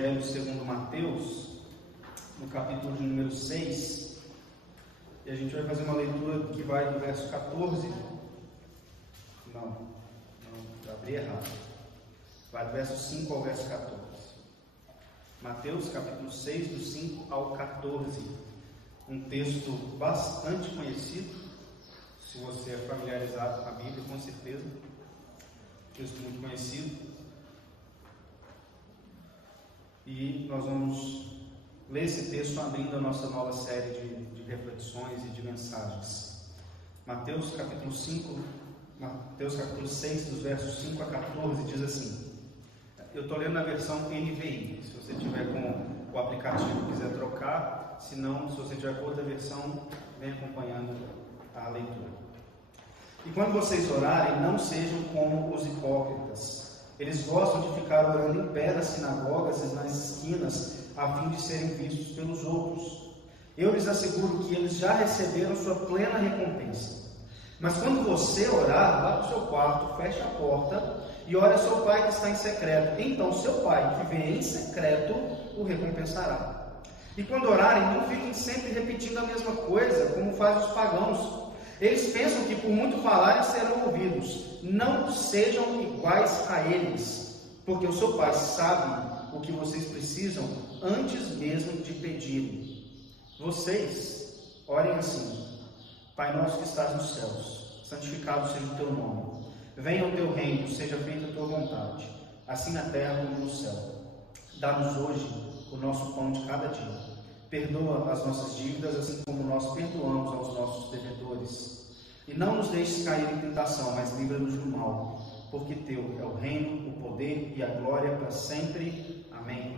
Evangelho segundo Mateus, no capítulo de número 6, e a gente vai fazer uma leitura que vai do verso 14, abri errado, vai do verso 5 ao verso 14, Mateus capítulo 6, do 5 ao 14, um texto bastante conhecido, se você é familiarizado com a Bíblia, com certeza, texto muito conhecido. E nós vamos ler esse texto abrindo a nossa nova série de reflexões e de mensagens. Mateus capítulo 6, dos versos 5 a 14, diz assim. Eu estou lendo na versão NVI, se você tiver com o aplicativo e quiser trocar, se não, se você tiver com outra versão, vem acompanhando a leitura. E quando vocês orarem, não sejam como os hipócritas. Eles gostam de ficar orando em pé nas sinagogas e nas esquinas, a fim de serem vistos pelos outros. Eu lhes asseguro que eles já receberam sua plena recompensa. Mas quando você orar, vá para o seu quarto, feche a porta e ore a seu pai que está em secreto. Então seu pai que vê em secreto o recompensará. E quando orarem, não fiquem sempre repetindo a mesma coisa, como fazem os pagãos. Eles pensam que por muito falarem serão ouvidos. Não sejam iguais a eles, porque o seu pai sabe o que vocês precisam antes mesmo de pedirem. Vocês orem assim: Pai nosso que estás nos céus, santificado seja o teu nome. Venha o teu reino, seja feita a tua vontade, assim na terra como no céu. Dá-nos hoje o nosso pão de cada dia. Perdoa as nossas dívidas, assim como nós perdoamos aos nossos devedores. E não nos deixes cair em tentação, mas livra-nos do mal, porque teu é o reino, o poder e a glória para sempre. Amém.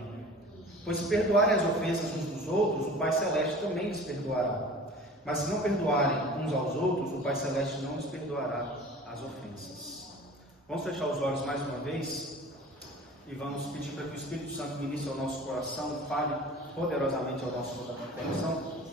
Pois se perdoarem as ofensas uns dos outros, o Pai Celeste também lhes perdoará. Mas se não perdoarem uns aos outros, o Pai Celeste não lhes perdoará as ofensas. Vamos fechar os olhos mais uma vez e vamos pedir para que o Espírito Santo ministre ao nosso coração, fale poderosamente ao nosso coração.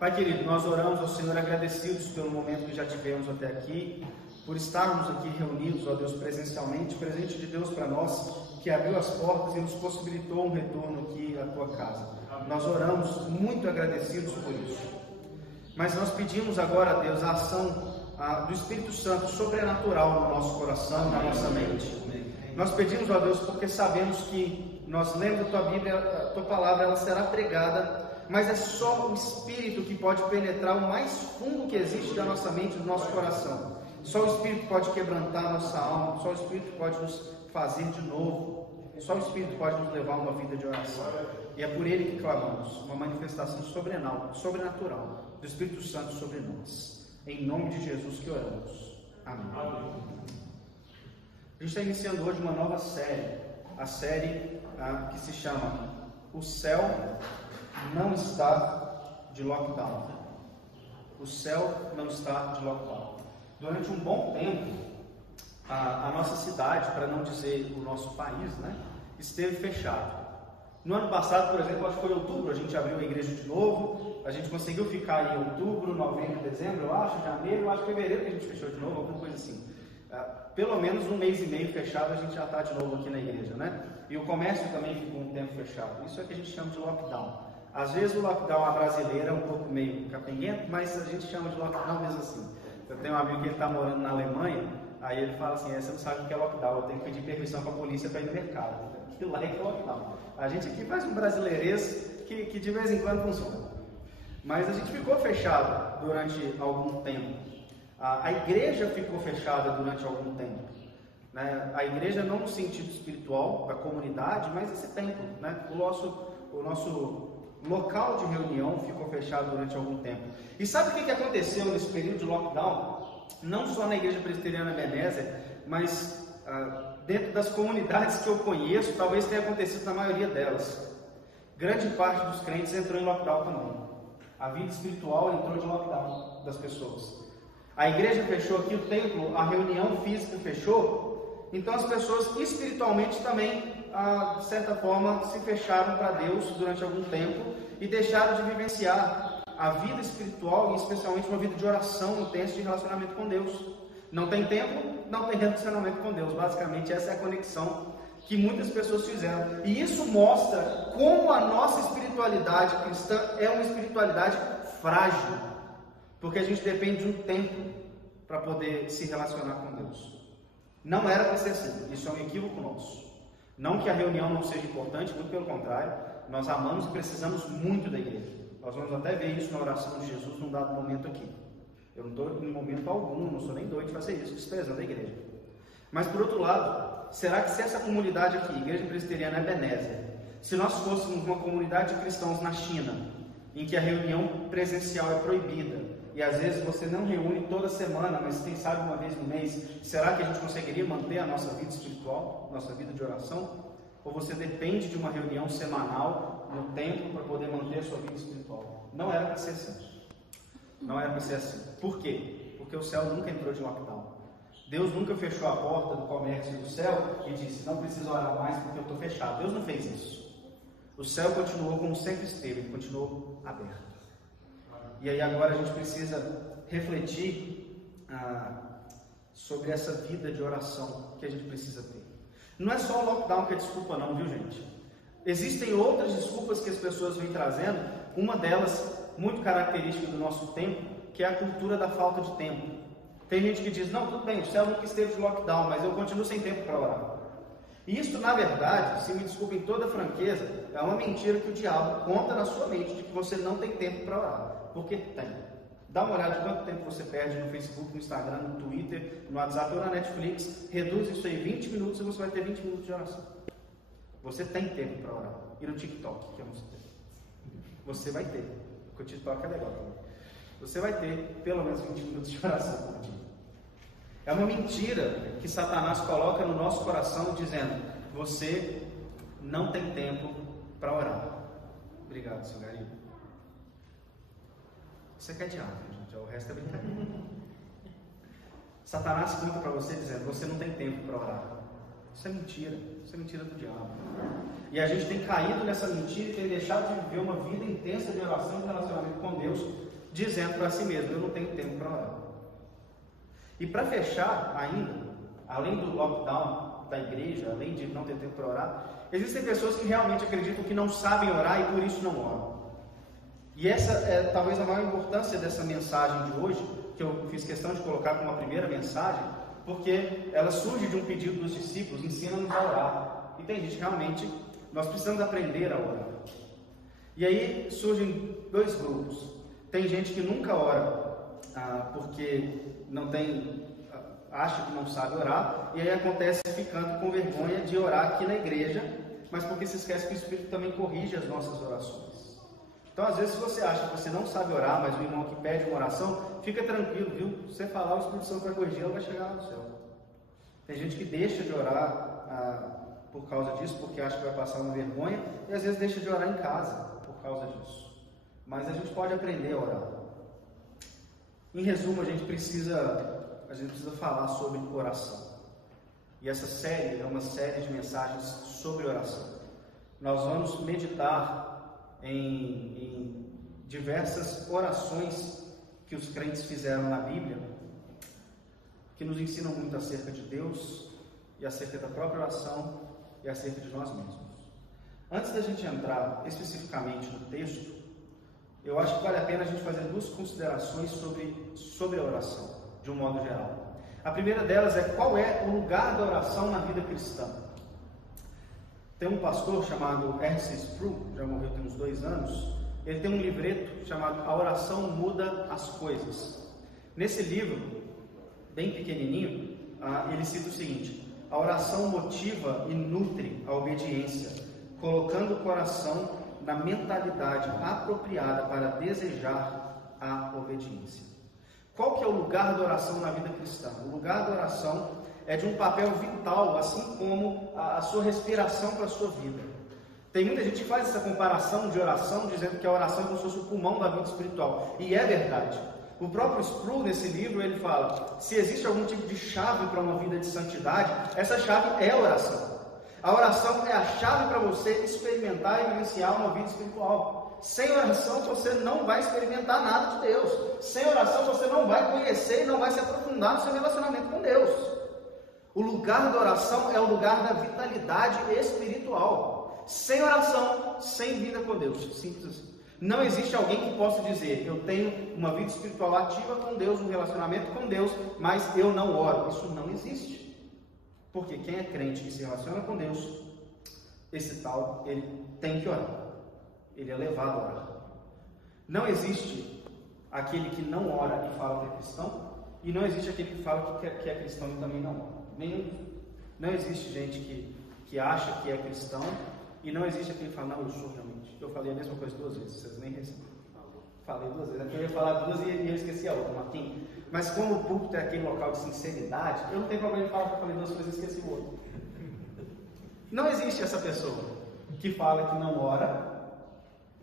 Pai querido, nós oramos ao Senhor agradecidos pelo momento que já tivemos até aqui, por estarmos aqui reunidos, ó Deus, presencialmente, presente de Deus para nós, que abriu as portas e nos possibilitou um retorno aqui à tua casa. Nós oramos muito agradecidos por isso. Mas nós pedimos agora, Deus, a ação do Espírito Santo sobrenatural no nosso coração, na nossa mente. Nós pedimos, ó Deus, porque sabemos que nós lendo a tua Bíblia, a tua palavra, ela será pregada, mas é só o Espírito que pode penetrar o mais fundo que existe da nossa mente, do nosso coração. Só o Espírito pode quebrantar a nossa alma, só o Espírito pode nos fazer de novo, só o Espírito pode nos levar a uma vida de oração. E é por Ele que clamamos, uma manifestação sobrenatural do Espírito Santo sobre nós. Em nome de Jesus que oramos. Amém. A gente está iniciando hoje uma nova série, a série que se chama O Céu Não Está de Lockdown. O céu não está de lockdown. Durante um bom tempo, a nossa cidade, para não dizer o nosso país, esteve fechado. No ano passado, por exemplo, acho que foi em outubro, a gente abriu a igreja de novo, a gente conseguiu ficar em outubro, novembro, dezembro, eu acho, janeiro, eu acho que fevereiro que a gente fechou de novo, alguma coisa assim. Pelo menos um mês e meio fechado, a gente já está de novo aqui na igreja, E o comércio também ficou um tempo fechado. Isso é o que a gente chama de lockdown. Às vezes o lockdown à brasileira é um pouco meio capenguento, mas a gente chama de lockdown mesmo assim. Eu tenho um amigo que ele está morando na Alemanha, aí ele fala assim, você não sabe o que é lockdown, eu tenho que pedir permissão para a polícia para ir no mercado. Que lá é que é lockdown. A gente aqui faz um brasileirês que de vez em quando funciona. Mas a gente ficou fechado durante algum tempo. A igreja ficou fechada durante algum tempo. A igreja não no sentido espiritual da comunidade, mas esse templo. O nosso local de reunião ficou fechado durante algum tempo. E sabe o que aconteceu nesse período de lockdown? Não só na Igreja Presbiteriana Ebenezer, mas dentro das comunidades que eu conheço, talvez tenha acontecido na maioria delas. Grande parte dos crentes entrou em lockdown também. A vida espiritual entrou de lockdown das pessoas. A igreja fechou aqui, o templo, a reunião física fechou, então as pessoas espiritualmente também, de certa forma, se fecharam para Deus durante algum tempo e deixaram de vivenciar a vida espiritual e especialmente uma vida de oração intensa de relacionamento com Deus. Não tem tempo, não tem relacionamento com Deus. Basicamente essa é a conexão que muitas pessoas fizeram. E isso mostra como a nossa espiritualidade cristã é uma espiritualidade frágil, porque a gente depende de um tempo para poder se relacionar com Deus. Não era para ser assim, isso é um equívoco nosso. Não que a reunião não seja importante, muito pelo contrário, nós amamos e precisamos muito da igreja. Nós vamos até ver isso na oração de Jesus num dado momento aqui. Eu não estou em momento algum, não sou nem doido de fazer isso, desprezando a igreja. Mas por outro lado, será que se essa comunidade aqui, Igreja Presbiteriana Ebenezer, se nós fôssemos uma comunidade de cristãos na China, em que a reunião presencial é proibida, e às vezes você não reúne toda semana, mas quem sabe uma vez no mês, será que a gente conseguiria manter a nossa vida espiritual, nossa vida de oração? Ou você depende de uma reunião semanal no templo para poder manter a sua vida espiritual? Não era para ser assim. Não era para ser assim. Por quê? Porque o céu nunca entrou de lockdown. Deus nunca fechou a porta do comércio do céu e disse, não preciso orar mais porque eu estou fechado. Deus não fez isso. O céu continuou como sempre esteve, ele continuou aberto. E aí agora a gente precisa refletir sobre essa vida de oração que a gente precisa ter. Não é só o lockdown que é desculpa não, viu gente? Existem outras desculpas que as pessoas vêm trazendo, uma delas muito característica do nosso tempo, que é a cultura da falta de tempo. Tem gente que diz, não, tudo bem, o céu nunca esteve de lockdown, mas eu continuo sem tempo para orar. E isso, na verdade, se me desculpem toda a franqueza, é uma mentira que o diabo conta na sua mente de que você não tem tempo para orar. Porque tem. Dá uma olhada de quanto tempo você perde no Facebook, no Instagram, no Twitter, no WhatsApp ou na Netflix. Reduz isso aí 20 minutos e você vai ter 20 minutos de oração. Você tem tempo para orar. E no TikTok, que eu não sei. Você vai ter. Porque o TikTok é legal também. Você vai ter pelo menos 20 minutos de oração por dia. É uma mentira que Satanás coloca no nosso coração dizendo, você não tem tempo para orar. Obrigado, seu Gariba. Você quer diabo, gente, o resto é brincadeira. Satanás conta para você dizendo, você não tem tempo para orar. Isso é mentira do diabo. E a gente tem caído nessa mentira e tem deixado de viver uma vida intensa de oração e relacionamento com Deus, dizendo para si mesmo, eu não tenho tempo para orar. E para fechar ainda, além do lockdown da igreja, além de não ter tempo para orar, existem pessoas que realmente acreditam que não sabem orar e por isso não oram. E essa é talvez a maior importância dessa mensagem de hoje, que eu fiz questão de colocar como a primeira mensagem, porque ela surge de um pedido dos discípulos, ensina-nos a orar. E tem gente que realmente, nós precisamos aprender a orar. E aí surgem dois grupos. Tem gente que nunca ora, porque não tem, acha que não sabe orar, e aí acontece ficando com vergonha de orar aqui na igreja, mas porque se esquece que o Espírito também corrige as nossas orações. Então, às vezes, se você acha que você não sabe orar, mas o irmão que pede uma oração, fica tranquilo, viu? Se você falar, o Espírito Santo vai corrigir, ela vai chegar lá no céu. Tem gente que deixa de orar por causa disso, porque acha que vai passar uma vergonha, e às vezes deixa de orar em casa por causa disso. Mas a gente pode aprender a orar. Em resumo, a gente precisa falar sobre oração. E essa série é uma série de mensagens sobre oração. Nós vamos meditar em diversas orações que os crentes fizeram na Bíblia, que nos ensinam muito acerca de Deus e acerca da própria oração e acerca de nós mesmos. Antes da gente entrar especificamente no texto, eu acho que vale a pena a gente fazer duas considerações sobre a oração, de um modo geral. A primeira delas é qual é o lugar da oração na vida cristã. Tem um pastor chamado R.C. Sproul, já morreu tem uns 2 anos, ele tem um livreto chamado A Oração Muda as Coisas. Nesse livro, bem pequenininho, ele cita o seguinte: a oração motiva e nutre a obediência, colocando o coração na mentalidade apropriada para desejar a obediência. Qual que é o lugar da oração na vida cristã? O lugar da oração é de um papel vital, assim como a sua respiração para a sua vida. Tem muita gente que faz essa comparação de oração, dizendo que a oração é como se fosse o pulmão da vida espiritual. E é verdade. O próprio Sproul, nesse livro, ele fala, se existe algum tipo de chave para uma vida de santidade, essa chave é a oração. A oração é a chave para você experimentar e vivenciar uma vida espiritual. Sem oração, você não vai experimentar nada de Deus. Sem oração, você não vai conhecer e não vai se aprofundar no seu relacionamento com Deus. O lugar da oração é o lugar da vitalidade espiritual. Sem oração, sem vida com Deus. Simples assim. Não existe alguém que possa dizer, eu tenho uma vida espiritual ativa com Deus, um relacionamento com Deus, mas eu não oro. Isso não existe. Porque quem é crente e se relaciona com Deus, esse tal, ele tem que orar. Ele é levado a orar. Não existe aquele que não ora e fala que é cristão, e não existe aquele que fala que é cristão e também não ora. Não existe gente que acha que é cristão, e não existe aquele que fala, não, eu sou realmente. Eu falei a mesma coisa 2 vezes, vocês nem receberam. Falei 2 vezes, aqui eu ia falar 2 e eu esqueci a outra, Marquinhos. Mas como o púlpito é aquele local de sinceridade, eu não tenho problema de falar que eu falei 2 coisas e esqueci o outro. Não existe essa pessoa que fala que não ora.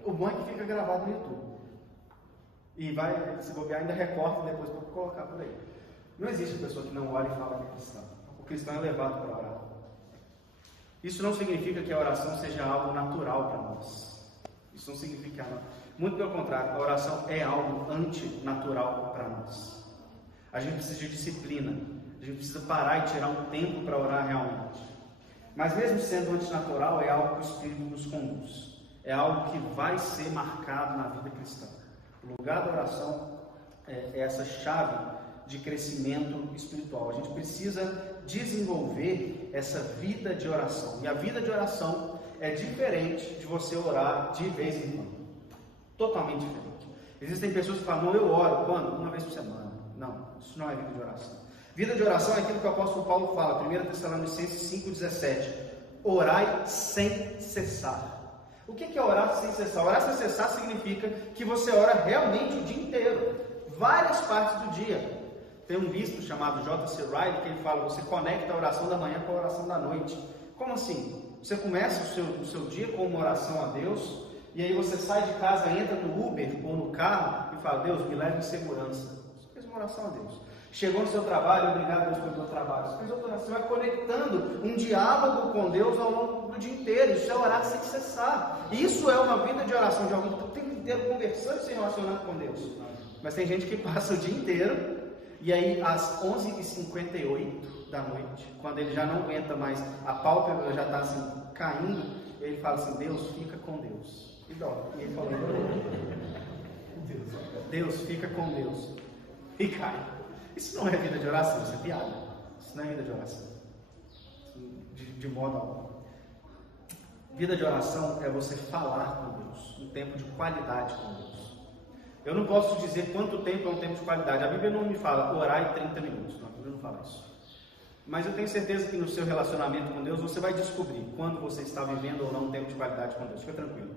O bom é que fica gravado no YouTube. E vai, se bobear, ainda recorta depois para colocar por aí. Não existe pessoa que não ora e fala que é cristão. O cristão é levado para orar. Isso não significa que a oração seja algo natural para nós. Isso não significa nada. Muito pelo contrário, a oração é algo antinatural para nós. A gente precisa de disciplina. A gente precisa parar e tirar um tempo para orar realmente. Mas mesmo sendo antinatural, é algo que o Espírito nos conduz. É algo que vai ser marcado na vida cristã. O lugar da oração é essa chave de crescimento espiritual. A gente precisa desenvolver essa vida de oração. E a vida de oração é diferente de você orar de vez em quando. Totalmente diferente. Existem pessoas que falam, não, eu oro. Quando? 1 vez por semana. Não, isso não é vida de oração. Vida de oração é aquilo que o apóstolo Paulo fala, 1 Tessalonicenses 5,17. Orai sem cessar. O que é orar sem cessar? Orar sem cessar significa que você ora realmente o dia inteiro, várias partes do dia. Tem um bispo chamado J.C. Riley que ele fala, você conecta a oração da manhã com a oração da noite. Como assim? Você começa o seu dia com uma oração a Deus, e aí você sai de casa, entra no Uber ou no carro e fala, Deus, me leve em segurança. Você fez uma oração a Deus. Chegou no seu trabalho, obrigado Deus pelo seu trabalho. Você vai conectando um diálogo com Deus ao longo do dia inteiro. Isso é orar sem cessar. Isso é uma vida de oração de alguém que está o tempo inteiro conversando e se relacionando com Deus. Mas tem gente que passa o dia inteiro e aí às 11h58 da noite, quando ele já não aguenta mais, a pálpebra já está assim caindo, ele fala assim, Deus, fica com Deus. E dorme. E ele fala, Deus, fica com Deus. E cai. Isso não é vida de oração, isso é piada. Isso não é vida de oração. De modo algum. Vida de oração é você falar com Deus, um tempo de qualidade com Deus. Eu não posso dizer quanto tempo é um tempo de qualidade. A Bíblia não me fala orar em 30 minutos. Não, a Bíblia não fala isso. Mas eu tenho certeza que no seu relacionamento com Deus você vai descobrir quando você está vivendo ou não um tempo de qualidade com Deus. Fica tranquilo.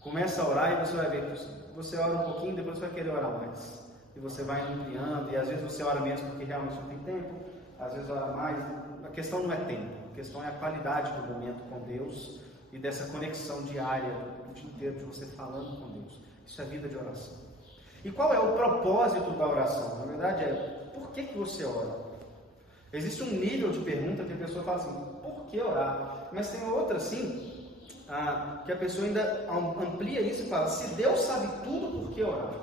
Começa a orar e você vai ver que você ora um pouquinho, depois você vai querer orar mais. E você vai ampliando, e às vezes você ora menos porque realmente não tem tempo, às vezes ora mais. A questão não é tempo, a questão é a qualidade do momento com Deus e dessa conexão diária, o dia inteiro de você falando com Deus. Isso é vida de oração. E qual é o propósito da oração? Na verdade é, por que você ora? Existe um nível de pergunta que a pessoa fala assim, por que orar? Mas tem outra assim, que a pessoa ainda amplia isso e fala, se Deus sabe tudo, por que orar?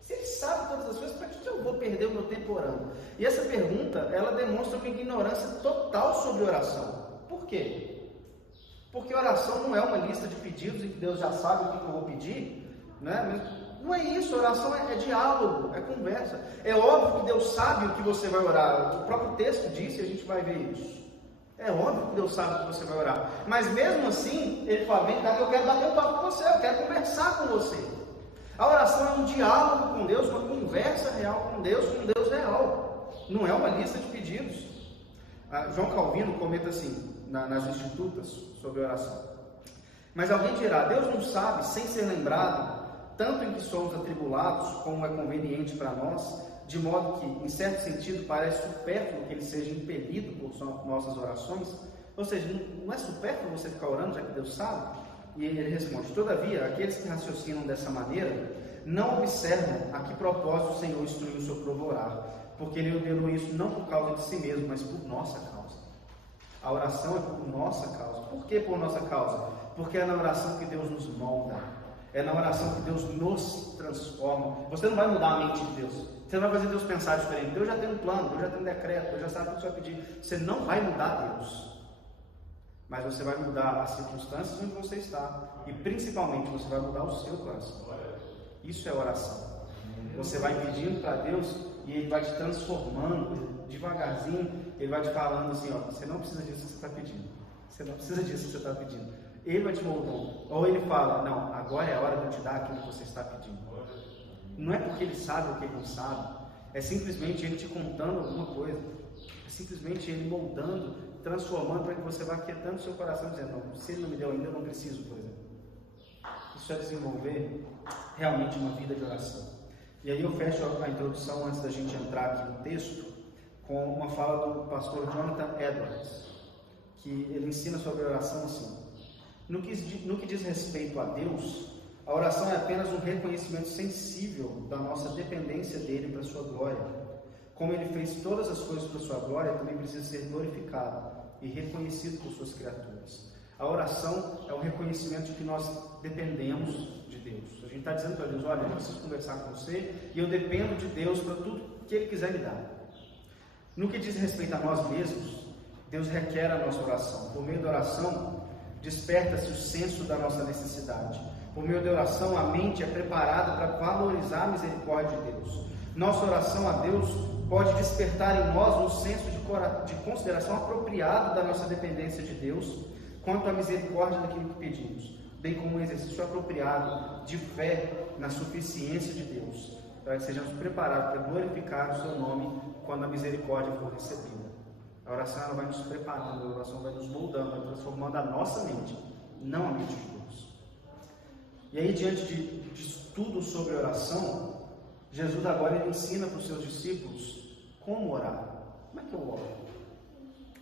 Se Ele sabe todas as coisas, para que eu vou perder o meu tempo orando? E essa pergunta, ela demonstra uma ignorância total sobre oração. Por quê? Porque oração não é uma lista de pedidos em que Deus já sabe o que eu vou pedir, né? Não é isso, oração é diálogo, é conversa. É óbvio que Deus sabe o que você vai orar. O próprio texto diz, e a gente vai ver isso. É óbvio que Deus sabe o que você vai orar. Mas mesmo assim, Ele fala, vem cá que eu quero bater um papo com você, eu quero conversar com você. A oração é um diálogo com Deus, uma conversa real com Deus real. Não é uma lista de pedidos. João Calvino comenta assim, nas Institutas, sobre oração. Mas alguém dirá, Deus não sabe, sem ser lembrado, tanto em que somos atribulados, como é conveniente para nós, de modo que, em certo sentido, parece supérfluo que Ele seja impelido por nossas orações. Ou seja, não é supérfluo você ficar orando, já que Deus sabe? E ele responde, todavia, aqueles que raciocinam dessa maneira, não observam a que propósito o Senhor instruiu o seu povo orar, porque Ele ordenou isso não por causa de si mesmo, mas por nossa causa. A oração é por nossa causa. Por que por nossa causa? Porque é na oração que Deus nos molda. É na oração que Deus nos transforma. Você não vai mudar a mente de Deus. Você não vai fazer Deus pensar diferente. Deus já tem um plano, Deus já tem um decreto, Deus já sabe o que você vai pedir. Você não vai mudar Deus. Mas você vai mudar as circunstâncias onde você está. E principalmente você vai mudar o seu coração. Isso é oração. Você vai pedindo para Deus e Ele vai te transformando devagarzinho. Ele vai te falando assim, ó, você não precisa disso que você está pedindo. Você não precisa disso que você está pedindo. Ele vai te moldando. Ou Ele fala, não, agora é a hora de eu te dar aquilo que você está pedindo. Não é porque Ele sabe o que Ele não sabe. É simplesmente Ele te contando alguma coisa. É simplesmente Ele moldando, transformando para que você vá quietando o seu coração, dizendo, não, se Ele não me deu ainda, eu não preciso, por exemplo. Isso é desenvolver realmente uma vida de oração. E aí eu fecho a introdução antes da gente entrar aqui no texto com uma fala do pastor Jonathan Edwards, que ele ensina sobre a oração assim: no que diz respeito a Deus, a oração é apenas um reconhecimento sensível da nossa dependência dele para a sua glória. Como ele fez todas as coisas para a sua glória, também precisa ser glorificado e reconhecido por suas criaturas. A oração é um reconhecimento de que nós dependemos de Deus. A gente está dizendo para Deus, olha, eu preciso conversar com você e eu dependo de Deus para tudo que Ele quiser me dar. No que diz respeito a nós mesmos, Deus requer a nossa oração. Por meio da oração, desperta-se o senso da nossa necessidade. Por meio da oração, a mente é preparada para valorizar a misericórdia de Deus. Nossa oração a Deus pode despertar em nós um senso de consideração apropriado da nossa dependência de Deus quanto à misericórdia daquilo que pedimos, bem como um exercício apropriado de fé na suficiência de Deus, para que sejamos preparados para glorificar o seu nome quando a misericórdia for recebida. A oração ela vai nos preparando, a oração vai nos moldando, vai transformando a nossa mente, não a mente de Deus. E aí, diante de estudo sobre oração, Jesus agora ele ensina para os seus discípulos como orar. Como é que eu oro?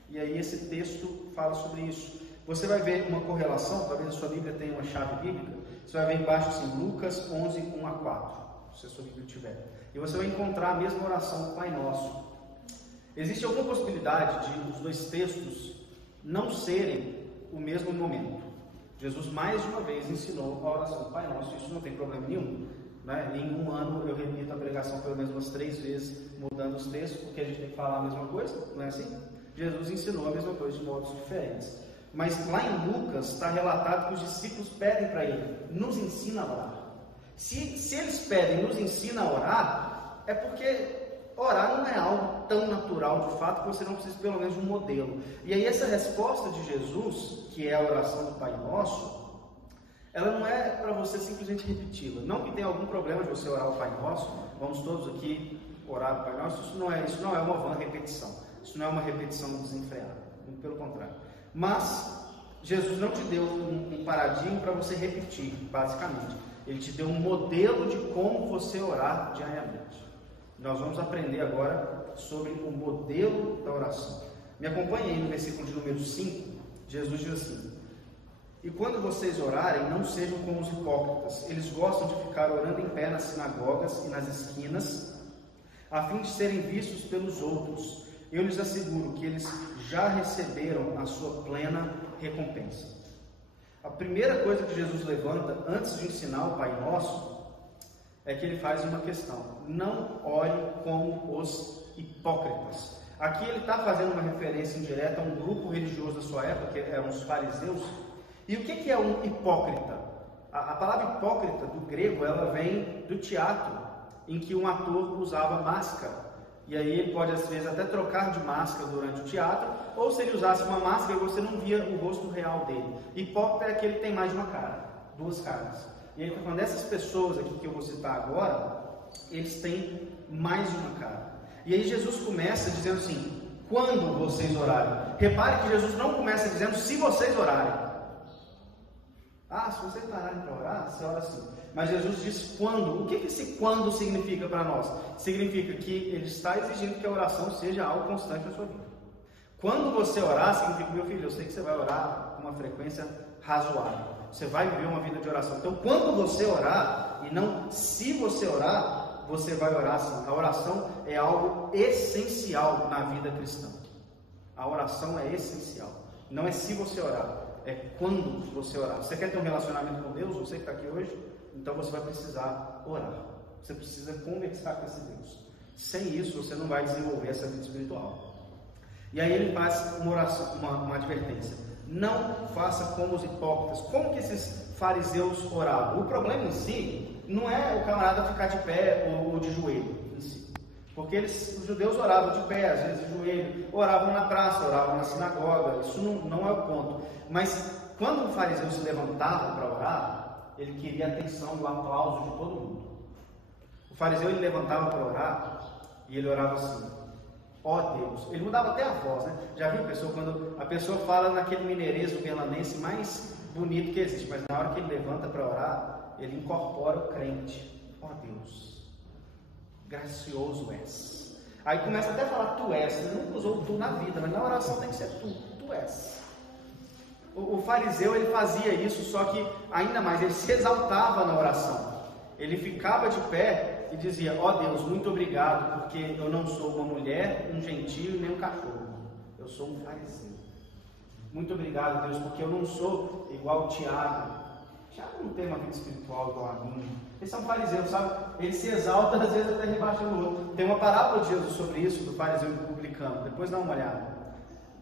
E aí esse texto fala sobre isso. Você vai ver uma correlação, talvez a sua Bíblia tenha uma chave bíblica. Você vai ver embaixo assim, Lucas 11, 1 a 4, se a sua Bíblia tiver. E você vai encontrar a mesma oração do Pai Nosso. Existe alguma possibilidade de os dois textos não serem o mesmo momento. Jesus mais de uma vez ensinou a oração do Pai Nosso, isso não tem problema nenhum. Né? Em um ano eu repito a pregação pelo menos umas 3 vezes, mudando os textos, porque a gente tem que falar a mesma coisa, não é assim? Jesus ensinou a mesma coisa de modos diferentes. Mas lá em Lucas está relatado que os discípulos pedem para ele, nos ensina a orar. Se eles pedem, nos ensina a orar, é porque orar não é algo tão natural de fato que você não precisa pelo menos de um modelo. E aí essa resposta de Jesus, que é a oração do Pai Nosso, ela não é para você simplesmente repeti-la. Não que tenha algum problema de você orar o Pai Nosso, vamos todos aqui orar o Pai Nosso, isso não é uma vã repetição. Isso não é uma repetição desenfreada, muito pelo contrário. Mas Jesus não te deu um paradigma para você repetir, basicamente. Ele te deu um modelo de como você orar diariamente. Nós vamos aprender agora sobre o modelo da oração. Me acompanhe aí no versículo de número 5. Jesus diz assim: e quando vocês orarem, não sejam como os hipócritas. Eles gostam de ficar orando em pé nas sinagogas e nas esquinas, a fim de serem vistos pelos outros. Eu lhes asseguro que eles já receberam a sua plena recompensa. A primeira coisa que Jesus levanta antes de ensinar o Pai Nosso é que ele faz uma questão: não ore como os hipócritas. Aqui ele está fazendo uma referência indireta a um grupo religioso da sua época, que eram os fariseus. E o que é um hipócrita? A palavra hipócrita do grego, ela vem do teatro, em que um ator usava máscara. E aí ele pode às vezes até trocar de máscara durante o teatro, ou se ele usasse uma máscara você não via o rosto real dele. Hipócrita é aquele que tem mais de uma cara, 2 caras. E aí quando essas pessoas aqui que eu vou citar agora, eles têm mais de uma cara. E aí Jesus começa dizendo assim: quando vocês orarem. Repare que Jesus não começa dizendo se vocês orarem. Ah, se vocês pararem para orar, você ora assim. Mas Jesus diz quando. O que esse quando significa para nós? Significa que Ele está exigindo que a oração seja algo constante na sua vida. Quando você orar, significa, meu filho, eu sei que você vai orar com uma frequência razoável. Você vai viver uma vida de oração. Então, quando você orar, e não se você orar, você vai orar assim. A oração é algo essencial na vida cristã. A oração é essencial. Não é se você orar. é quando você orar. Você quer ter um relacionamento com Deus? Você que está aqui hoje? Então você vai precisar orar. Você precisa conversar com esse Deus. Sem isso, você não vai desenvolver essa vida espiritual. E aí ele faz uma oração, uma advertência. Não faça como os hipócritas. Como que esses fariseus oravam? O problema em si não é o camarada ficar de pé ou de joelho em si. Porque os judeus oravam de pé, às vezes de joelho, oravam na praça, oravam na sinagoga. Isso não é o ponto. Mas quando o fariseu se levantava para orar, ele queria a atenção e o aplauso de todo mundo. O fariseu ele levantava para orar e ele orava assim: ó Deus. Ele mudava até a voz, né? Já viu quando a pessoa fala naquele mineirês berlanense mais bonito que existe, mas na hora que ele levanta para orar, ele incorpora o crente. Ó Deus, gracioso és. Aí começa até a falar tu és. Ele nunca usou tu na vida, mas na oração tem que ser tu és. O fariseu ele fazia isso, só que ainda mais, ele se exaltava na oração. Ele ficava de pé e dizia: ó Deus, muito obrigado, porque eu não sou uma mulher, um gentio nem um cachorro. Eu sou um fariseu. Muito obrigado, Deus, porque eu não sou igual Tiago. Tiago não tem uma vida espiritual igual a mim. Eles são fariseus, sabe? Ele se exalta, às vezes até rebaixando o outro. Tem uma parábola de Jesus sobre isso, do fariseu e do publicano. Depois dá uma olhada.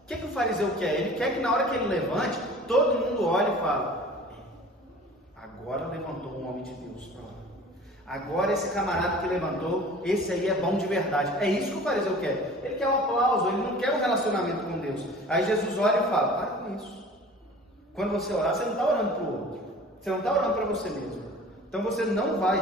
O que o fariseu quer? Ele quer que na hora que ele levante, todo mundo olhe e fale: agora levantou um homem de Deus para lá. Agora esse camarada que levantou, esse aí é bom de verdade. É isso que o fariseu quer. Ele quer um aplauso, ele não quer um relacionamento com Deus. Aí Jesus olha e fala: para com isso. Quando você orar, você não está orando para o outro. Você não está orando para você mesmo. Então você não vai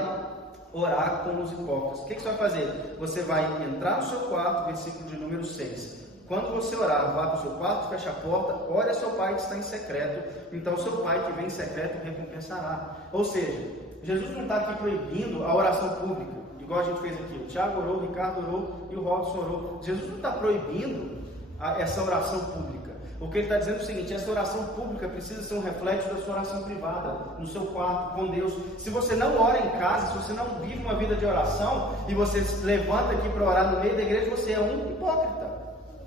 orar como os hipócritas. O que você vai fazer? Você vai entrar no seu quarto, versículo de número 6. Quando você orar, vá para o seu quarto, feche a porta, ore a seu pai que está em secreto. Então seu pai que vem em secreto recompensará. Ou seja, Jesus não está aqui proibindo a oração pública, igual a gente fez aqui. O Tiago orou, o Ricardo orou e o Robson orou. Jesus não está proibindo essa oração pública. O que ele está dizendo é o seguinte: essa oração pública precisa ser um reflexo da sua oração privada, no seu quarto, com Deus. Se você não ora em casa, se você não vive uma vida de oração, e você se levanta aqui para orar no meio da igreja, você é um hipócrita.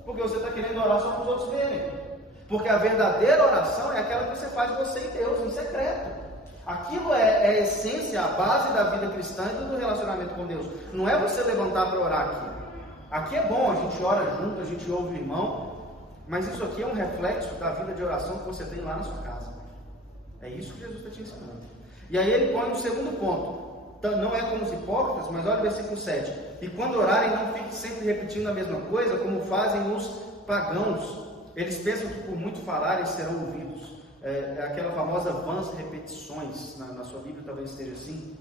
Porque você está querendo orar só para os outros verem. Porque a verdadeira oração é aquela que você faz você e Deus, em secreto. Aquilo é a essência, a base da vida cristã e do relacionamento com Deus. Não é você levantar para orar aqui. Aqui é bom, a gente ora junto, a gente ouve o irmão. Mas isso aqui é um reflexo da vida de oração que você tem lá na sua casa. É isso que Jesus está te ensinando. E aí ele põe no segundo ponto. Não é como os hipócritas, mas olha o versículo 7. E quando orarem, não fiquem sempre repetindo a mesma coisa, como fazem os pagãos. Eles pensam que por muito falarem serão ouvidos. É aquela famosa vãs repetições. Na sua Bíblia talvez esteja assim.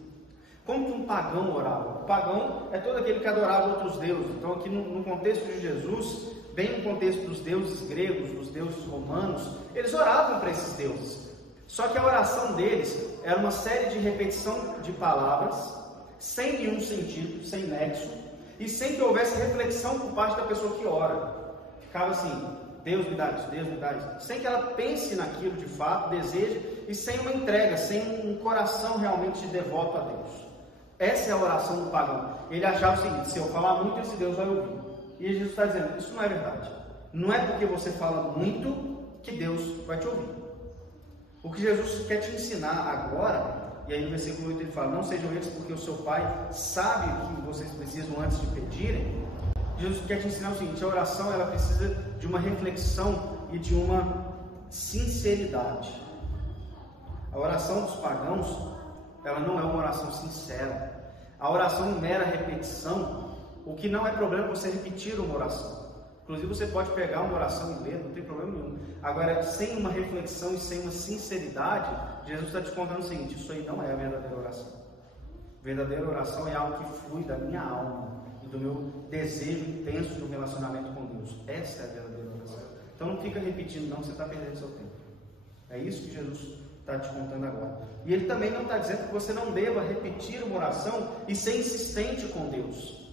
Como que um pagão orava? O pagão é todo aquele que adorava outros deuses. Então aqui no contexto de Jesus, bem no contexto dos deuses gregos, dos deuses romanos, eles oravam para esses deuses. Só que a oração deles era uma série de repetição de palavras, sem nenhum sentido, sem nexo, e sem que houvesse reflexão por parte da pessoa que ora. Ficava assim: Deus me dá isso, Deus me dá isso. Sem que ela pense naquilo de fato, deseje, e sem uma entrega, sem um coração realmente devoto a Deus. Essa é a oração do pagão. Ele achava o seguinte: se eu falar muito, esse Deus vai ouvir. E Jesus está dizendo: isso não é verdade. Não é porque você fala muito que Deus vai te ouvir. O que Jesus quer te ensinar agora, e aí no versículo 8 ele fala: não sejam eles, porque o seu Pai sabe o que vocês precisam antes de pedirem. Jesus quer te ensinar o seguinte: a oração ela precisa de uma reflexão e de uma sinceridade. A oração dos pagãos, ela não é uma oração sincera. A oração mera repetição, o que não é problema você repetir uma oração. Inclusive você pode pegar uma oração e ler, não tem problema nenhum. Agora, sem uma reflexão e sem uma sinceridade, Jesus está te contando o seguinte: isso aí não é a verdadeira oração. A verdadeira oração é algo que flui da minha alma e do meu desejo intenso de um relacionamento com Deus. Essa é a verdadeira oração. Então não fica repetindo não, você está perdendo seu tempo. É isso que Jesus está te contando agora. E ele também não está dizendo que você não deva repetir uma oração e ser insistente com Deus.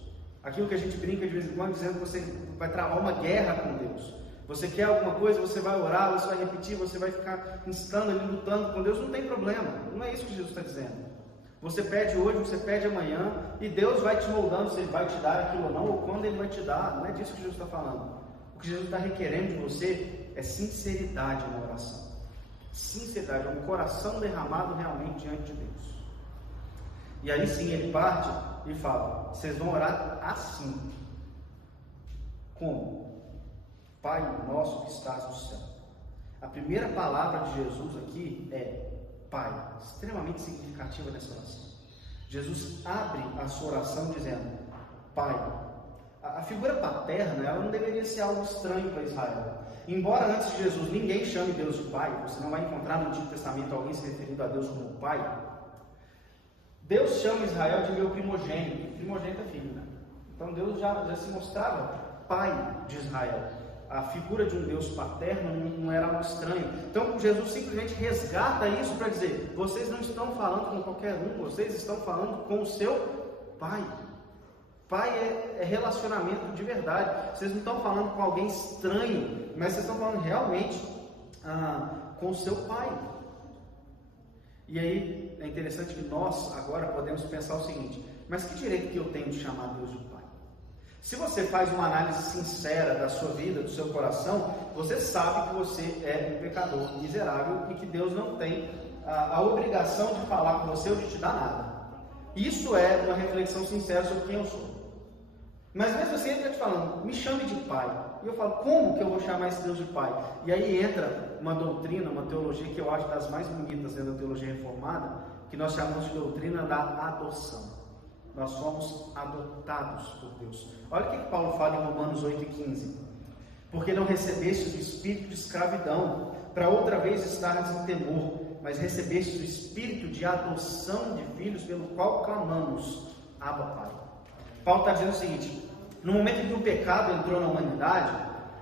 Aquilo que a gente brinca de vez em quando, dizendo que você vai travar uma guerra com Deus. Você quer alguma coisa, você vai orar, você vai repetir, você vai ficar instando ali, lutando com Deus, não tem problema. Não é isso que Jesus está dizendo. Você pede hoje, você pede amanhã, e Deus vai te moldando se Ele vai te dar aquilo ou não, ou quando Ele vai te dar. Não é disso que Jesus está falando. O que Jesus está requerendo de você é sinceridade na oração. Sinceridade, é um coração derramado realmente diante de Deus. E aí sim ele parte e fala: vocês vão orar assim. Como? Pai nosso que estás no céu. A primeira palavra de Jesus aqui é Pai, extremamente significativa nessa oração. Jesus abre a sua oração dizendo Pai. A figura paterna, ela não deveria ser algo estranho para Israel. Embora antes de Jesus ninguém chame Deus de Pai, você não vai encontrar no Antigo Testamento alguém se referindo a Deus como Pai. Deus chama Israel de meu primogênito. Primogênito é filho, né? Então Deus já se mostrava Pai de Israel. A figura de um Deus paterno não era algo estranho. Então Jesus simplesmente resgata isso para dizer: vocês não estão falando com qualquer um, vocês estão falando com o seu Pai. Pai é relacionamento de verdade. Vocês não estão falando com alguém estranho, mas vocês estão falando realmente com o seu Pai. E aí é interessante que nós agora podemos pensar o seguinte: mas que direito que eu tenho de chamar Deus de Pai? Se você faz uma análise sincera da sua vida, do seu coração, você sabe que você é um pecador miserável e que Deus não tem a obrigação de falar com você ou de te dar nada. Isso é uma reflexão sincera sobre quem eu sou. Mas mesmo assim ele está te falando: me chame de Pai. E eu falo: como que eu vou chamar esse Deus de Pai? E aí entra uma doutrina, uma teologia que eu acho das mais bonitas dentro da teologia reformada, que nós chamamos de doutrina da adoção. Nós somos adotados por Deus. Olha o que Paulo fala em Romanos 8,15. Porque não recebestes o espírito de escravidão, para outra vez estares em temor, mas recebestes o espírito de adoção de filhos, pelo qual clamamos: Abba, Pai. Paulo está dizendo o seguinte: no momento em que o pecado entrou na humanidade,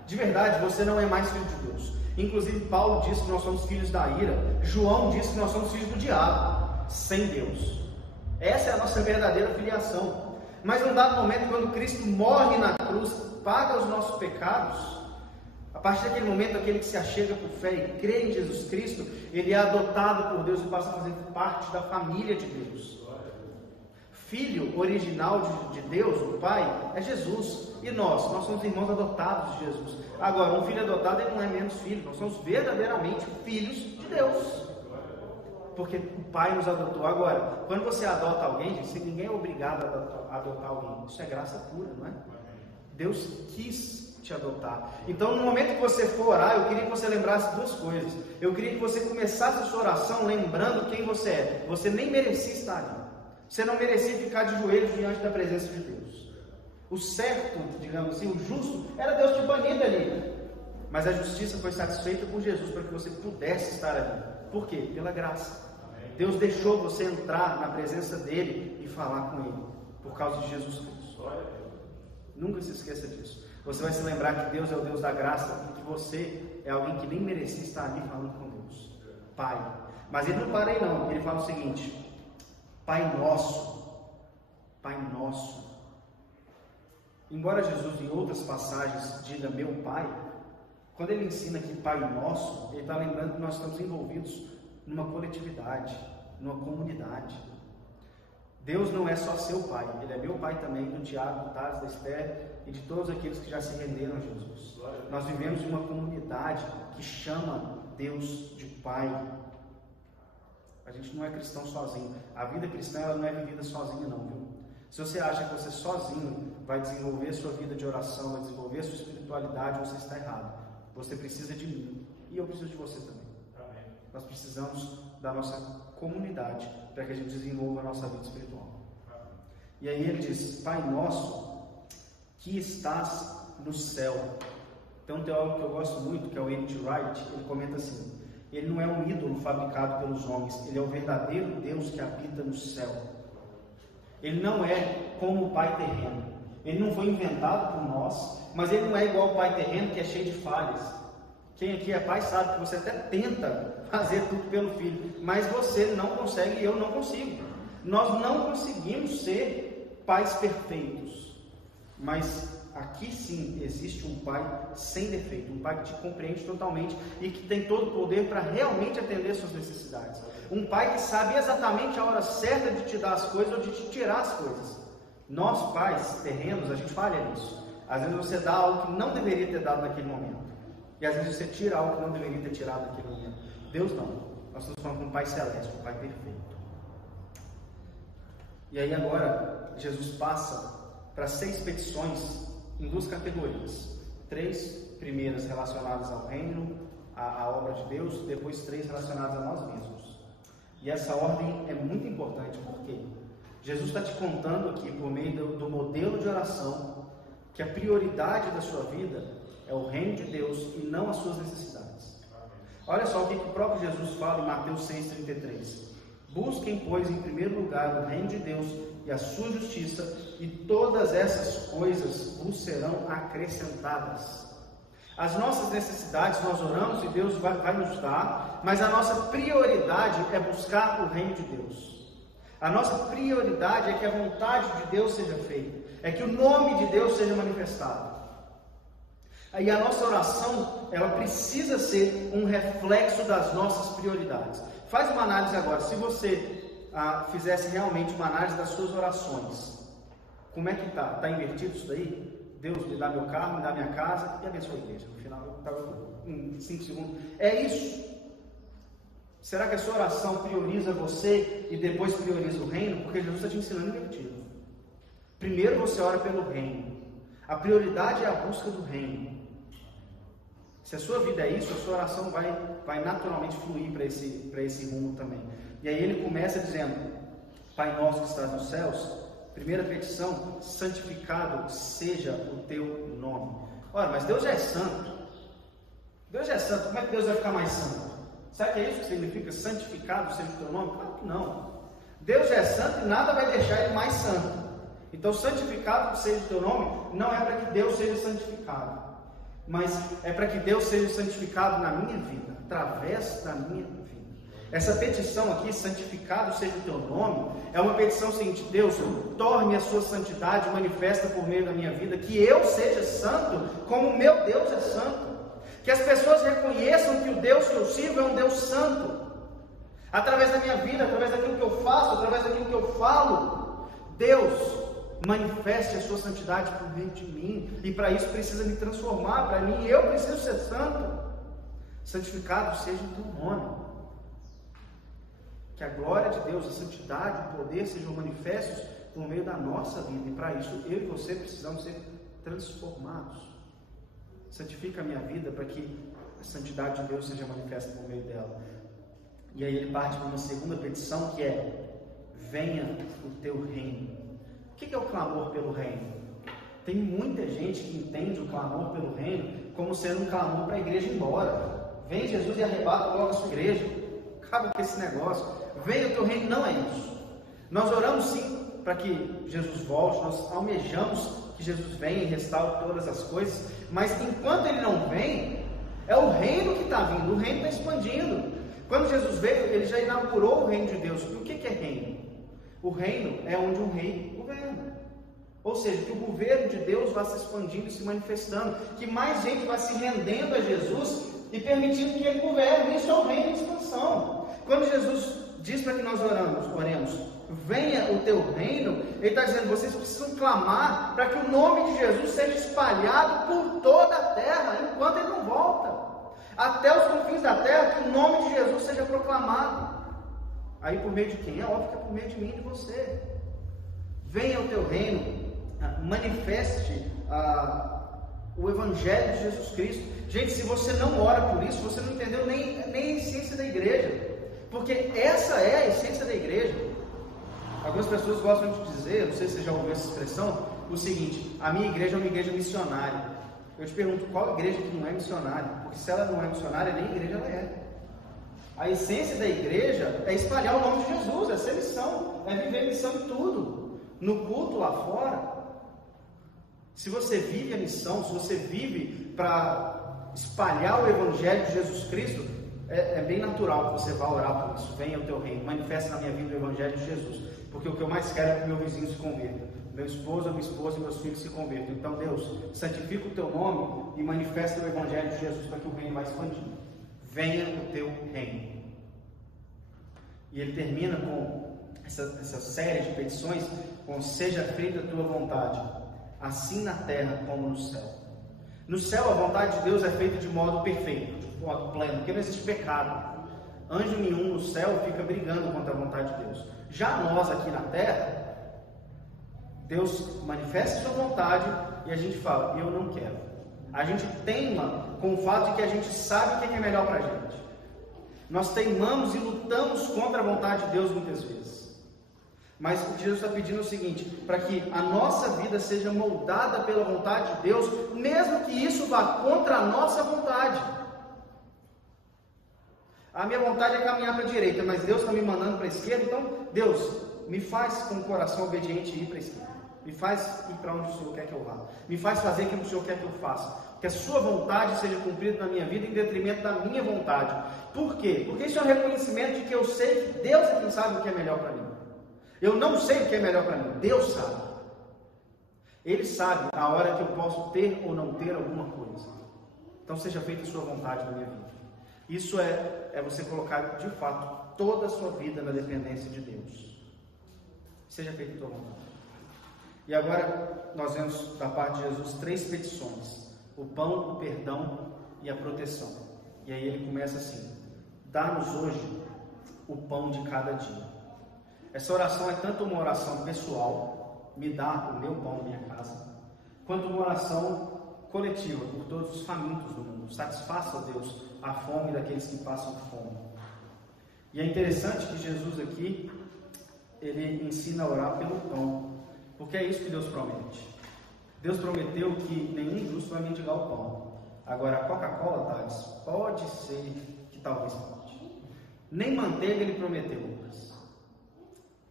de verdade você não é mais filho de Deus. Inclusive Paulo diz que nós somos filhos da ira. João diz que nós somos filhos do diabo, sem Deus. Essa é a nossa verdadeira filiação. Mas num dado momento, quando Cristo morre na cruz, paga os nossos pecados, a partir daquele momento, aquele que se achega por fé e crê em Jesus Cristo, ele é adotado por Deus e passa a fazer parte da família de Deus. Filho original de Deus, o Pai, é Jesus. E nós somos irmãos adotados de Jesus. Agora, um filho adotado, ele não é menos filho. Nós somos verdadeiramente filhos de Deus, porque o Pai nos adotou. Agora, quando você adota alguém, gente, ninguém é obrigado a adotar alguém. Isso é graça pura, não é? Deus quis te adotar. Então, no momento que você for orar, eu queria que você lembrasse duas coisas. Eu queria que você começasse a sua oração lembrando quem você é. Você nem merecia estar ali. Você não merecia ficar de joelhos diante da presença de Deus. O certo, digamos assim, o justo, era Deus te banir dali. Mas a justiça foi satisfeita por Jesus para que você pudesse estar ali. Por quê? Pela graça. Deus deixou você entrar na presença dele e falar com ele, por causa de Jesus Cristo. Nunca se esqueça disso. Você vai se lembrar que Deus é o Deus da graça e que você é alguém que nem merecia estar ali falando com Deus. Pai. Mas ele não para aí não. Ele fala o seguinte: Pai nosso. Pai nosso. Embora Jesus em outras passagens diga meu Pai, quando ele ensina aqui Pai nosso, ele está lembrando que nós estamos envolvidos numa coletividade, numa comunidade. Deus não é só seu Pai, Ele é meu Pai também, do Tiago, do Taz, da Esther e de todos aqueles que já se renderam a Jesus. Nós vivemos em uma comunidade que chama Deus de Pai. A gente não é cristão sozinho. A vida cristã, ela não é vivida sozinha não, viu? Se você acha que você sozinho vai desenvolver a sua vida de oração, vai desenvolver a sua espiritualidade, você está errado. Você precisa de mim e eu preciso de você também. Nós precisamos da nossa comunidade para que a gente desenvolva a nossa vida espiritual. E aí ele diz: Pai nosso que estás no céu. Tem um teólogo que eu gosto muito, que é o N.T. Wright. Ele comenta assim: ele não é um ídolo fabricado pelos homens, ele é o verdadeiro Deus que habita no céu. Ele não é como o Pai terreno. Ele não foi inventado por nós, mas ele não é igual ao Pai terreno, que é cheio de falhas. Quem aqui é pai sabe que você até tenta fazer tudo pelo filho, mas você não consegue e eu não consigo. Nós não conseguimos ser pais perfeitos, mas aqui sim existe um Pai sem defeito, um Pai que te compreende totalmente e que tem todo o poder para realmente atender suas necessidades. Um Pai que sabe exatamente a hora certa de te dar as coisas ou de te tirar as coisas. Nós pais terrenos, a gente falha nisso. Às vezes você dá algo que não deveria ter dado naquele momento. E às vezes você tira algo que não deveria ter tirado naquele momento. Deus não. Nós estamos falando com o Pai Celeste, o Pai perfeito. E aí agora, Jesus passa para 6 petições em 2 categorias. 3 primeiras relacionadas ao reino, à obra de Deus, depois 3 relacionadas a nós mesmos. E essa ordem é muito importante, porque Jesus está te contando aqui, por meio do modelo de oração, que a prioridade da sua vida é o reino de Deus e não as suas necessidades. Olha só o que o próprio Jesus fala em Mateus 6,33. Busquem, pois, em primeiro lugar o reino de Deus e a sua justiça, e todas essas coisas vos serão acrescentadas. As nossas necessidades nós oramos e Deus vai nos dar, mas a nossa prioridade é buscar o reino de Deus. A nossa prioridade é que a vontade de Deus seja feita, é que o nome de Deus seja manifestado. E a nossa oração, ela precisa ser um reflexo das nossas prioridades. Faz uma análise agora, se você fizesse realmente uma análise das suas orações, como é que está? Está invertido isso daí? Deus me dá meu carro, me dá minha casa e abençoa a igreja. No final, eu estava em 5 segundos. É isso? Será que a sua oração prioriza você e depois prioriza o reino? Porque Jesus está te ensinando invertido. Primeiro você ora pelo reino. A prioridade é a busca do reino. Se a sua vida é isso, a sua oração vai naturalmente fluir para esse rumo também. E aí ele começa dizendo: Pai nosso que estás nos céus, primeira petição, santificado seja o teu nome. Ora, mas Deus já é santo. Deus já é santo, como é que Deus vai ficar mais santo? Sabe que é isso que significa santificado seja o teu nome? Claro que não. Deus já é santo e nada vai deixar ele mais santo. Então, santificado seja o teu nome, não é para que Deus seja santificado, mas é para que Deus seja santificado na minha vida, através da minha vida. Essa petição aqui, santificado seja o teu nome, é uma petição seguinte: Deus, torne a sua santidade manifesta por meio da minha vida, que eu seja santo como o meu Deus é santo, que as pessoas reconheçam que o Deus que eu sirvo é um Deus santo, através da minha vida, através daquilo que eu faço, através daquilo que eu falo. Deus, manifeste a sua santidade por meio de mim, e para isso precisa me transformar, para mim eu preciso ser santo. Santificado seja o teu nome. Que a glória de Deus, a santidade, o poder sejam manifestos por meio da nossa vida, e para isso eu e você precisamos ser transformados. Santifica a minha vida para que a santidade de Deus seja manifesta por meio dela. E aí ele parte para uma segunda petição, que é: venha o teu reino. O que é o clamor pelo reino? Tem muita gente que entende o clamor pelo reino como sendo um clamor para a igreja ir embora. Vem Jesus e arrebata logo a sua igreja. Acaba com esse negócio. Venha o teu reino. Não é isso. Nós oramos sim para que Jesus volte, nós almejamos que Jesus venha e restaure todas as coisas, mas enquanto ele não vem, é o reino que está vindo, o reino está expandindo. Quando Jesus veio, ele já inaugurou o reino de Deus. E o que é reino? O reino é onde um rei governa. Ou seja, que o governo de Deus vá se expandindo e se manifestando, que mais gente vá se rendendo a Jesus e permitindo que ele governe. Isso é o reino de expansão. Quando Jesus diz para que nós oremos, venha o teu reino, ele está dizendo: vocês precisam clamar para que o nome de Jesus seja espalhado por toda a terra, enquanto ele não volta, até os confins da terra, que o nome de Jesus seja proclamado. Aí por meio de quem? É óbvio que é por meio de mim e de você. Venha o teu reino, manifeste o Evangelho de Jesus Cristo. Gente, se você não ora por isso, você não entendeu nem a essência da igreja, porque essa é a essência da igreja. Algumas pessoas gostam de dizer, não sei se você já ouviu essa expressão, o seguinte: a minha igreja é uma igreja missionária. Eu te pergunto, qual igreja que não é missionária? Porque se ela não é missionária, nem igreja ela é. A essência da igreja é espalhar o nome de Jesus, é ser missão, é viver missão em tudo, no culto lá fora. Se você vive a missão, se você vive para espalhar o Evangelho de Jesus Cristo, é bem natural que você vá orar por isso. Venha o teu reino, manifesta na minha vida o Evangelho de Jesus, porque o que eu mais quero é que meu vizinho se converta, meu esposo, minha esposa e meus filhos se convertam. Então Deus, santifica o teu nome e manifesta o Evangelho de Jesus para que o reino vá expandindo. Venha o teu reino. E ele termina com essa série de petições com: seja feita a tua vontade, assim na terra como no céu. No céu a vontade de Deus é feita de modo perfeito, de modo pleno, porque não existe pecado. Anjo nenhum no céu fica brigando contra a vontade de Deus. Já nós aqui na terra, Deus manifesta sua vontade e a gente fala, eu não quero. A gente teima com o fato de que a gente sabe o que é melhor para a gente. Nós teimamos e lutamos contra a vontade de Deus muitas vezes. Mas o que Jesus está pedindo é o seguinte, para que a nossa vida seja moldada pela vontade de Deus, mesmo que isso vá contra a nossa vontade. A minha vontade é caminhar para a direita, mas Deus está me mandando para a esquerda, então Deus, me faz com o coração obediente ir para a esquerda. Me faz ir para onde o Senhor quer que eu vá. Me faz fazer aquilo que o Senhor quer que eu faça. Que a sua vontade seja cumprida na minha vida em detrimento da minha vontade. Por quê? Porque isso é um reconhecimento de que eu sei que Deus é quem sabe o que é melhor para mim. Eu não sei o que é melhor para mim. Deus sabe. Ele sabe a hora que eu posso ter ou não ter alguma coisa. Então seja feita a sua vontade na minha vida. Isso é você colocar de fato toda a sua vida na dependência de Deus. Seja feita a sua vontade. E agora nós vemos da parte de Jesus 3 petições: o pão, o perdão e a proteção. E aí ele começa assim: dá-nos hoje o pão de cada dia. Essa oração é tanto uma oração pessoal, me dá o meu pão, minha casa, quanto uma oração coletiva por todos os famintos do mundo. Satisfaça, Deus, a fome daqueles que passam fome. E é interessante que Jesus aqui, ele ensina a orar pelo pão, porque é isso que Deus promete. Deus prometeu que nenhum justo vai mendigar o pão. Agora, a Coca-Cola, Thales, pode ser que talvez pode. Nem manteiga ele prometeu, Lucas.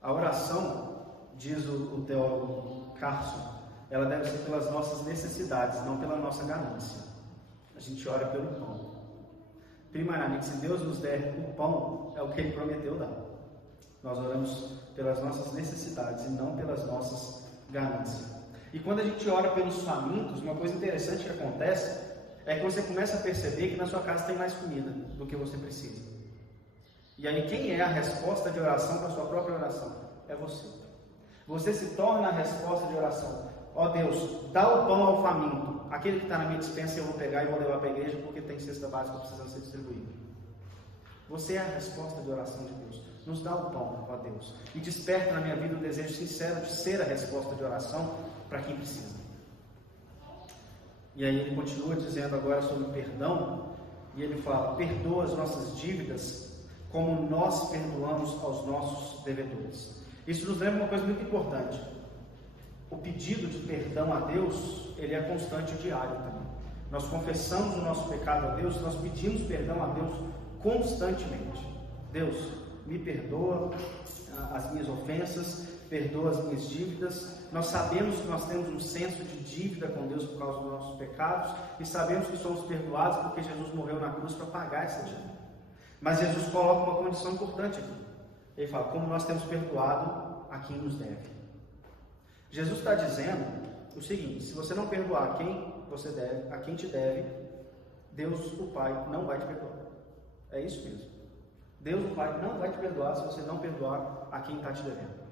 A oração, diz o teólogo Carson, ela deve ser pelas nossas necessidades, não pela nossa ganância. A gente ora pelo pão. Primariamente, se Deus nos der o pão, é o que Ele prometeu dar. Nós oramos pelas nossas necessidades e não pelas nossas ganâncias. E quando a gente ora pelos famintos, uma coisa interessante que acontece é que você começa a perceber que na sua casa tem mais comida do que você precisa. E aí quem é a resposta de oração para a sua própria oração? É você. Você se torna a resposta de oração. Ó Deus, dá o pão ao faminto. Aquele que está na minha despensa eu vou pegar e vou levar para a igreja porque tem cesta básica precisando ser distribuída. Você é a resposta de oração de Deus. Nos dá o pão, ó Deus. E desperta na minha vida um desejo sincero de ser a resposta de oração para quem precisa. E aí ele continua dizendo agora sobre o perdão. E ele fala, perdoa as nossas dívidas como nós perdoamos aos nossos devedores. Isso nos lembra uma coisa muito importante. O pedido de perdão a Deus, ele é constante e diário também. Nós confessamos o nosso pecado a Deus, nós pedimos perdão a Deus constantemente. Deus, me perdoa as minhas ofensas, perdoa as minhas dívidas. Nós sabemos que nós temos um senso de dívida com Deus por causa dos nossos pecados e sabemos que somos perdoados porque Jesus morreu na cruz para pagar essa dívida. Mas Jesus coloca uma condição importante aqui. Ele fala, como nós temos perdoado a quem nos deve. Jesus está dizendo o seguinte, se você não perdoar quem você deve, a quem te deve, Deus, o Pai, não vai te perdoar. É isso mesmo. Deus, o Pai, não vai te perdoar se você não perdoar a quem está te devendo.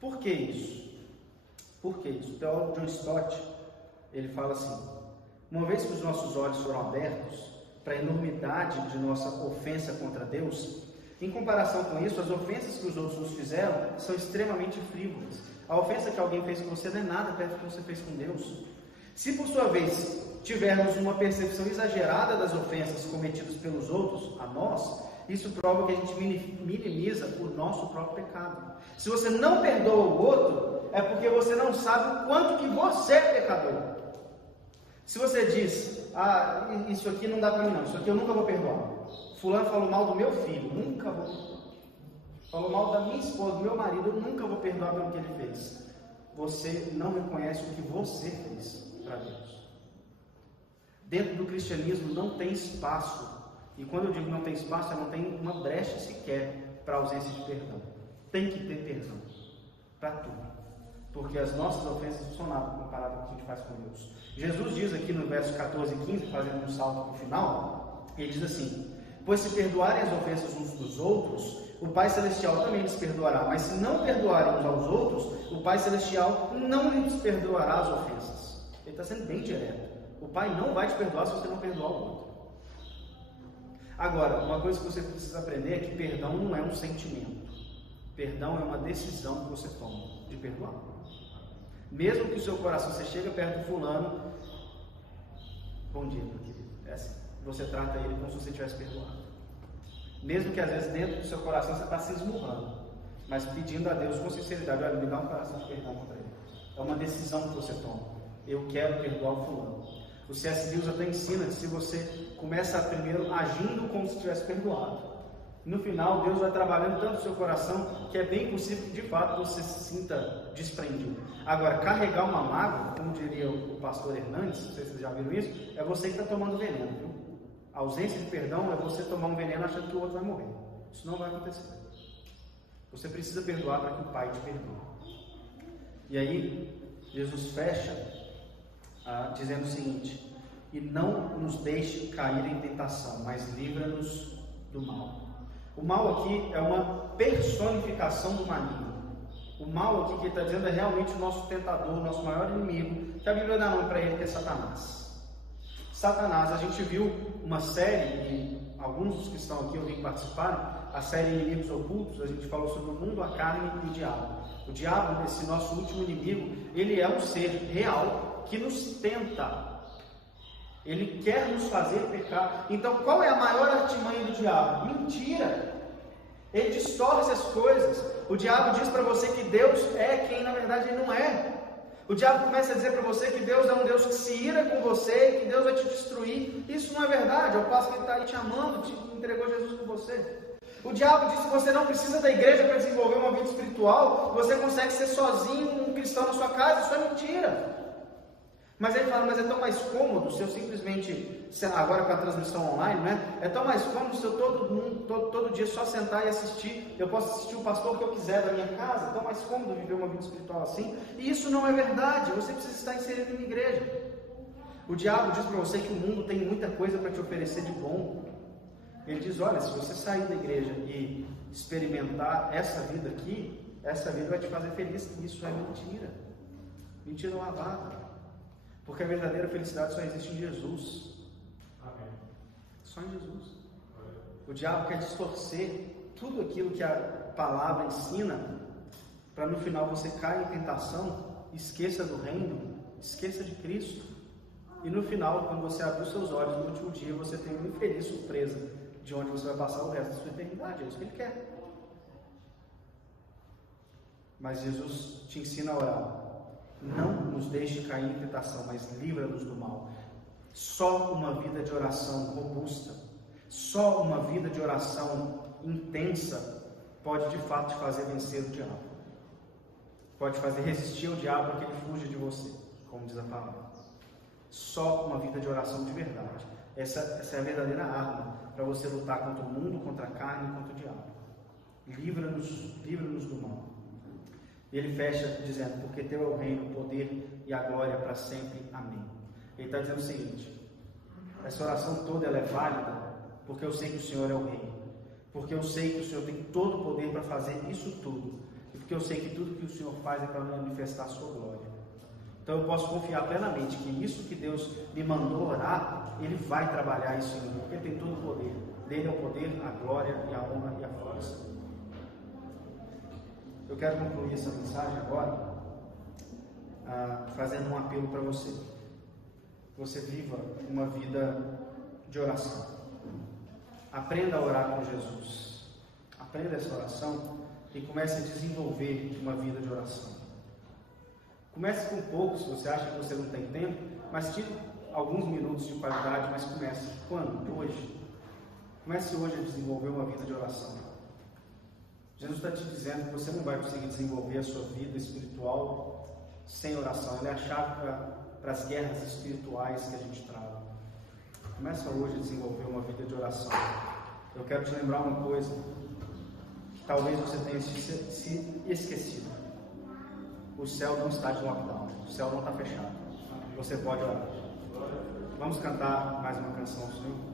Por que isso? Por que isso? O teólogo John Stott, ele fala assim, uma vez que os nossos olhos foram abertos para a enormidade de nossa ofensa contra Deus, em comparação com isso, as ofensas que os outros nos fizeram são extremamente frívolas. A ofensa que alguém fez com você não é nada perto do que você fez com Deus. Se por sua vez tivermos uma percepção exagerada das ofensas cometidas pelos outros a nós, isso prova que a gente minimiza o nosso próprio pecado. Se você não perdoa o outro, é porque você não sabe o quanto que você é pecador. Se você diz, isso aqui não dá para mim não, isso aqui eu nunca vou perdoar. Fulano falou mal do meu filho, nunca vou perdoar. Falou mal da minha esposa, do meu marido, eu nunca vou perdoar pelo que ele fez. Você não reconhece o que você fez para Deus. Dentro do cristianismo não tem espaço, e quando eu digo não tem espaço, não tem uma brecha sequer para a ausência de perdão. Tem que ter perdão para tudo, porque as nossas ofensas não são nada comparado com o que a gente faz com Deus. Jesus diz aqui no verso 14 e 15, fazendo um salto para o final, ele diz assim, pois se perdoarem as ofensas uns dos outros, o Pai Celestial também lhes perdoará, mas se não perdoarem uns aos outros, o Pai Celestial não lhes perdoará as ofensas. Ele está sendo bem direto. O Pai não vai te perdoar se você não perdoar o outro. Agora, uma coisa que você precisa aprender é que perdão não é um sentimento. Perdão é uma decisão que você toma de perdoar. Mesmo que o seu coração, você chega perto do fulano, bom dia, meu querido, é assim, você trata ele como se você tivesse perdoado. Mesmo que às vezes dentro do seu coração você está se esmurrando, mas pedindo a Deus com sinceridade, olha, me dá um coração de perdão contra ele. É uma decisão que você toma. Eu quero perdoar o fulano. O C.S. Lewis até ensina que se você começa primeiro agindo como se tivesse perdoado, no final Deus vai trabalhando tanto o seu coração que é bem possível que de fato você se sinta desprendido. Agora, carregar uma mágoa, como diria o pastor Hernandes, não sei se vocês já viram isso, é você que está tomando veneno, viu? A ausência de perdão é você tomar um veneno achando que o outro vai morrer. Isso não vai acontecer. Você precisa perdoar para que o Pai te perdoe. E aí, Jesus fecha dizendo o seguinte: e não nos deixe cair em tentação, mas livra-nos do mal. O mal aqui é uma personificação do maligno. O mal aqui que ele está dizendo é realmente o nosso tentador, o nosso maior inimigo, que a Bíblia dá nome para ele, que é Satanás. Satanás, a gente viu uma série, e alguns dos que estão aqui eu vim participar, a série Inimigos Ocultos. A gente falou sobre o mundo, a carne e o diabo. O diabo, esse nosso último inimigo, ele é um ser real que nos tenta. Ele quer nos fazer pecar. Então, qual é a maior artimanha do diabo? Mentira. Ele distorce as coisas. O diabo diz para você que Deus é quem na verdade ele não é. O diabo começa a dizer para você que Deus é um Deus que se ira com você, que Deus vai te destruir. Isso não é verdade. Ao passo que ele está aí te amando, te entregou Jesus por você. O diabo diz que você não precisa da igreja para desenvolver uma vida espiritual, você consegue ser sozinho, um cristão na sua casa. Isso é mentira. Mas ele fala, mas é tão mais cômodo se eu simplesmente, agora com a transmissão online, né? É tão mais cômodo se eu todo dia só sentar e assistir. Eu posso assistir o pastor que eu quiser da minha casa. É tão mais cômodo viver uma vida espiritual assim. E isso não é verdade. Você precisa estar inserido em uma igreja. O diabo diz para você que o mundo tem muita coisa para te oferecer de bom. Ele diz, olha, se você sair da igreja e experimentar essa vida aqui, essa vida vai te fazer feliz. Isso é mentira. Mentira lavada. Porque a verdadeira felicidade só existe em Jesus. Amém. Só em Jesus. Amém. O diabo quer distorcer tudo aquilo que a palavra ensina, para no final você cair em tentação, esqueça do reino, esqueça de Cristo. E no final, quando você abrir os seus olhos no último dia, você tem uma infeliz surpresa de onde você vai passar o resto da sua eternidade. É isso que Ele quer. Mas Jesus te ensina a orar. Não nos deixe cair em tentação, mas livra-nos do mal. Só uma vida de oração robusta, só uma vida de oração intensa pode de fato te fazer vencer o diabo. Pode fazer resistir ao diabo para que ele fuja de você, como diz a palavra. Só uma vida de oração de verdade. Essa é a verdadeira arma para você lutar contra o mundo, contra a carne e contra o diabo. Livra-nos do mal. E ele fecha dizendo, porque teu é o reino, o poder e a glória para sempre. Amém. Ele está dizendo o seguinte, essa oração toda ela é válida, porque eu sei que o Senhor é o rei, porque eu sei que o Senhor tem todo o poder para fazer isso tudo, e porque eu sei que tudo que o Senhor faz é para manifestar a sua glória. Então eu posso confiar plenamente que isso que Deus me mandou orar, Ele vai trabalhar isso em mim, porque Ele tem todo o poder. Dele é o poder, a glória e a honra e a força. Eu quero concluir essa mensagem agora fazendo um apelo para você. Que você viva uma vida de oração. Aprenda a orar com Jesus. Aprenda essa oração e comece a desenvolver uma vida de oração. Comece com pouco, se você acha que você não tem tempo, mas tire alguns minutos de qualidade, mas comece. Quando? Hoje. Comece hoje a desenvolver uma vida de oração. Jesus está te dizendo que você não vai conseguir desenvolver a sua vida espiritual sem oração. Ela é a chave para as guerras espirituais que a gente trava. Começa hoje a desenvolver uma vida de oração. Eu quero te lembrar uma coisa, que talvez você tenha se esquecido. O céu não está de lockdown, o céu não está fechado. Você pode orar. Vamos cantar mais uma canção do Senhor?